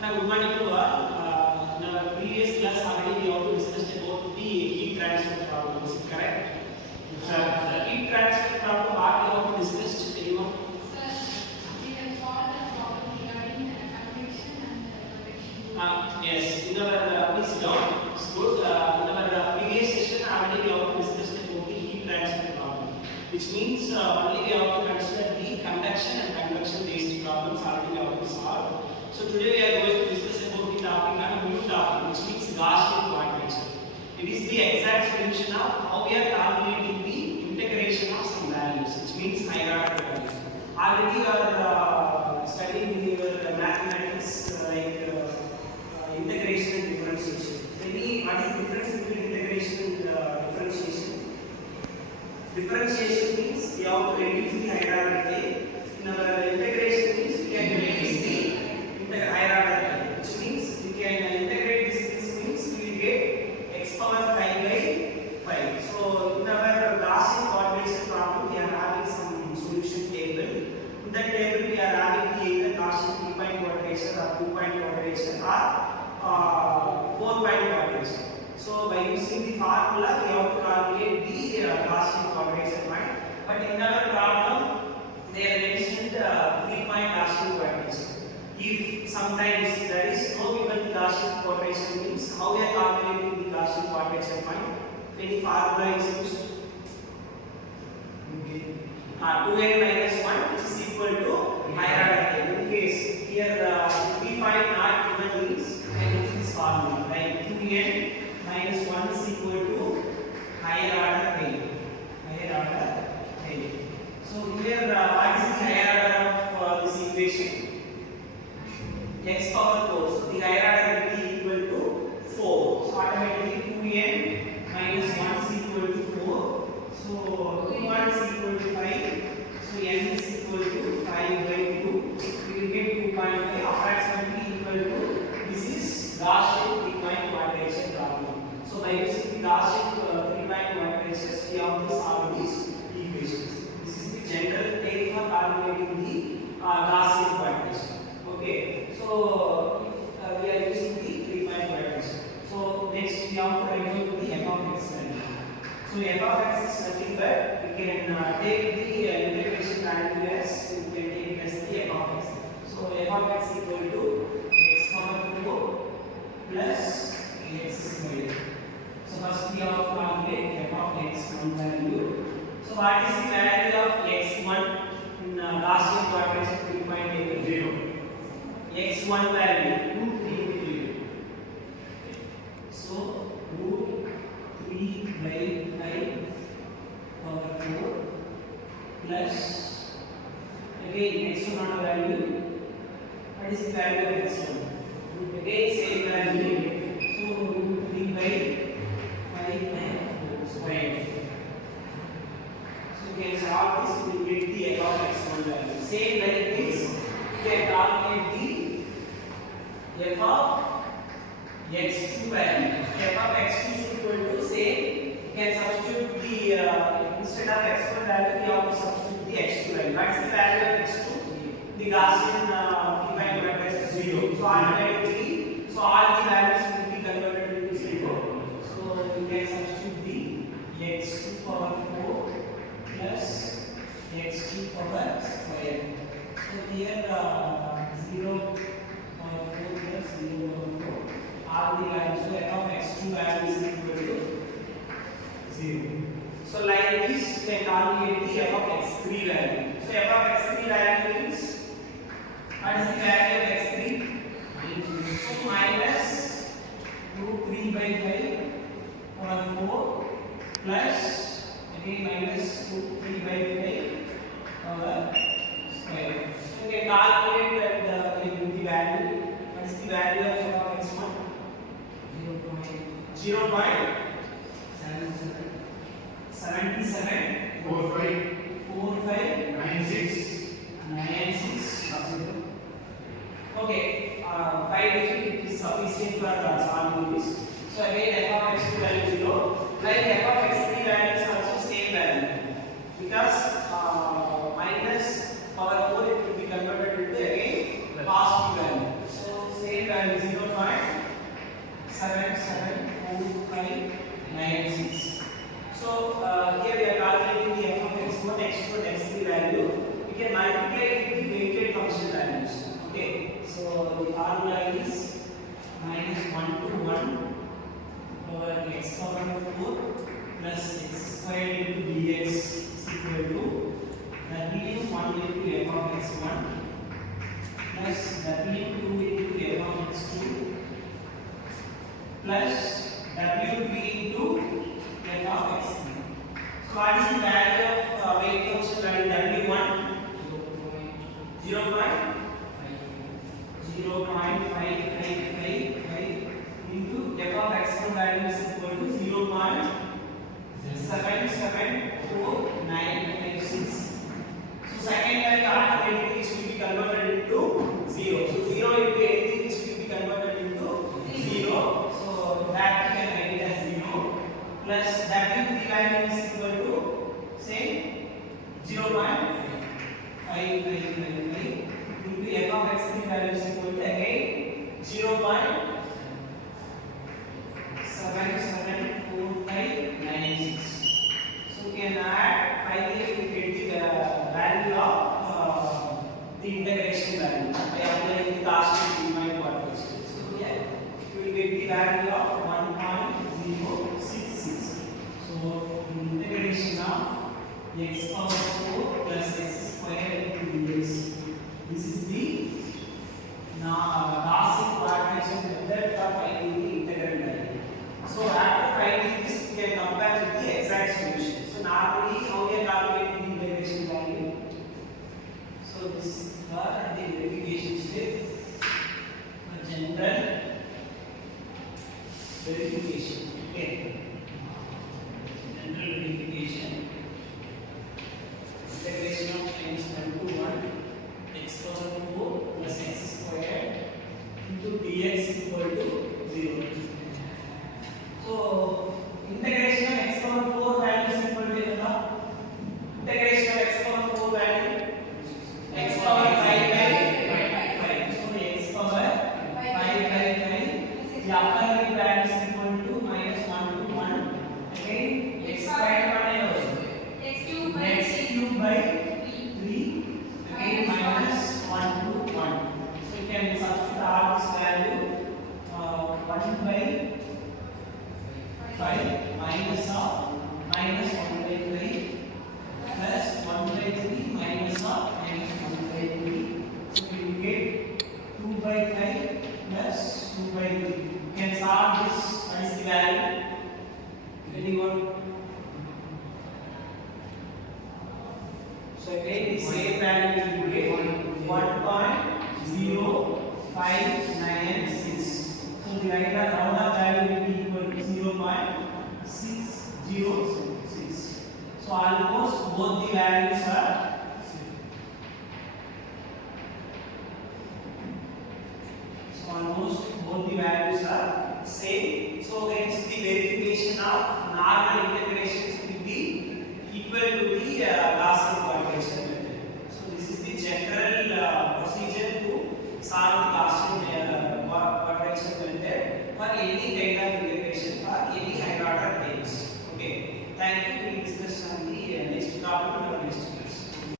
Good morning to all. In our previous class already we have discussed about the heat transfer problem. Is it correct? Sir. The heat transfer problem what we have discussed. Anyone? Sir, we have solved the problem regarding the convection and the convection. Yes. In our please down. It's good. In our previous session already we have discussed about the heat transfer problem, which means only we have to consider the conduction and convection based problems already we have to solve. So today we are going to discuss about the topic on a new topic, which means Gaussian quadrature. It is the exact solution of how we are calculating the integration of some values, which means hierarchical values. Already you are studying in your mathematics integration and differentiation. What is the difference between integration and differentiation? Differentiation means we have to reduce the hierarchy. In our integration means we can reduce the hierarchy, which means we can integrate this means we will get x power 5 by 5. So in our Gaussian quadrature problem we are having some solution table. In that table we are having either Gaussian 3-point quadrature or 2-point quadrature or 4-point quadrature. So by using the formula we have to calculate the Gaussian quadrature point. But in our problem they are mentioned 3-point Gaussian quadrature. If sometimes there is no given Gaussian quadrature means how we are calculating the Gaussian quadrature point? Any formula is used? 2n minus 1 which is equal to hierarchy. In case here 3 point not given means I use this formula like 2n minus 1 is equal to higher order n. Higher order n. So here what is the higher order of this equation? X power 4. So the higher order will be equal to 4. So automatically 2n minus 1 is equal to 4. So 2 is equal to 5. So n is equal to 5 by 2. We will get 2.5 approximately equal to this is Gaussian 3-point quadrature problem. So by using the Gaussian 3-point quadrature we have to solve these equations. This is the general technique for calculating the Gaussian quadrature. Okay, so if we are using the 3-point quadrature. So next we have to write out the f of x value. So f of x is nothing but we can take the integration value as we can take it as the f of x. So f of x equal to x power 4 plus x squared. So first we have to calculate f of x1 value. So what is the value of x1 in Gaussian quadrature 3-point table? 0. x1 value 2, 3, 0. So root 3 by 5 power 4 plus again x1 value. What is the value of x1? Again same value. So root 3 by 5 squared. So we can solve this. We will get the f of x1 value. Same like this. We can calculate the f of x2 value. F of x2 is equal to say you can substitute the instead of x1 value we have to substitute the x2 value. What is the value of x2? The Gaussian 3-point quadrature is 0. So automatically, so all the values will be converted into 0. So you can substitute the x2 power 4 plus x2 power square. So here 0 power 4 plus 0 power 4. All the values. So f of x2 value is equal to 0. So like this, we can calculate the f of x3 value. So f of x3 value means what is the value of x3? So minus root 3 by 5 power 4 plus again minus root 3 by 5 power square. So we can calculate that the value. What is the value of f of x1? 0.77 45 96. Okay, 5 digit is sufficient for solving this. So again f of x2 value 0. Like f of x3 value is also same value because minus power 4 it will be converted into again positive value. So same value. 7, 7, 4, 5, 9, 6. So here we are calculating the f of x1, x2 and x3 value. We can multiply it with the weighted function values. Okay. So the formula is minus 1 to 1 over x power 4 plus x squared into dx is equal to w1 into f of x1 plus w2 into f of x2 plus w3 into f of x3. So what is the value of weight function value w1? 0.5555 into f of x1 value is equal to 0.77496. So second value automatically which will be converted into 0. So 0 into anything which will be converted into 0. So that we can write it as 0 plus w3 value is equal to say 0.5555 into f of x3 value is equal to again 0.774596. So we can add finally we get the value of the integration value by applying the Gaussian quadrature. So here we will get the value of 1.066. So the integration of x power 4 plus x squared into dx. This is the Gaussian quadrature method for finding the integral value. So after finding this, we can compare with the exact solution. So normally, how we are calculating the integration value? So this is for the verification step. For general verification. Okay. General verification. Integration of times 1 to 1 x power 4 plus x squared into dx equal to 0. So integration of x power 4 value is equal to integration of x power 4 value x power 5 by 5. So x power 5 by 5. The upper limit value is equal to minus 1 to 1. Again x squared x cube by 3. Again minus 1 to 1. So you can substitute all this value 1 by 5 minus of minus 1 by 5 plus 1 by 3 minus of minus 1 by 3. So we will get 2 by 5 plus 2 by 3. You can solve this. What is the value? Anyone? So again the same value will get 1.056. So the round up value will be equal to 0.606. So almost both the values are same. So hence the verification of normal integrations will be equal to the Gaussian quadrature method. So this is the general procedure to solve the Gaussian quadrature method for any kind of integration for any higher order terms. Okay. Thank you. We will discuss on the next topic or next.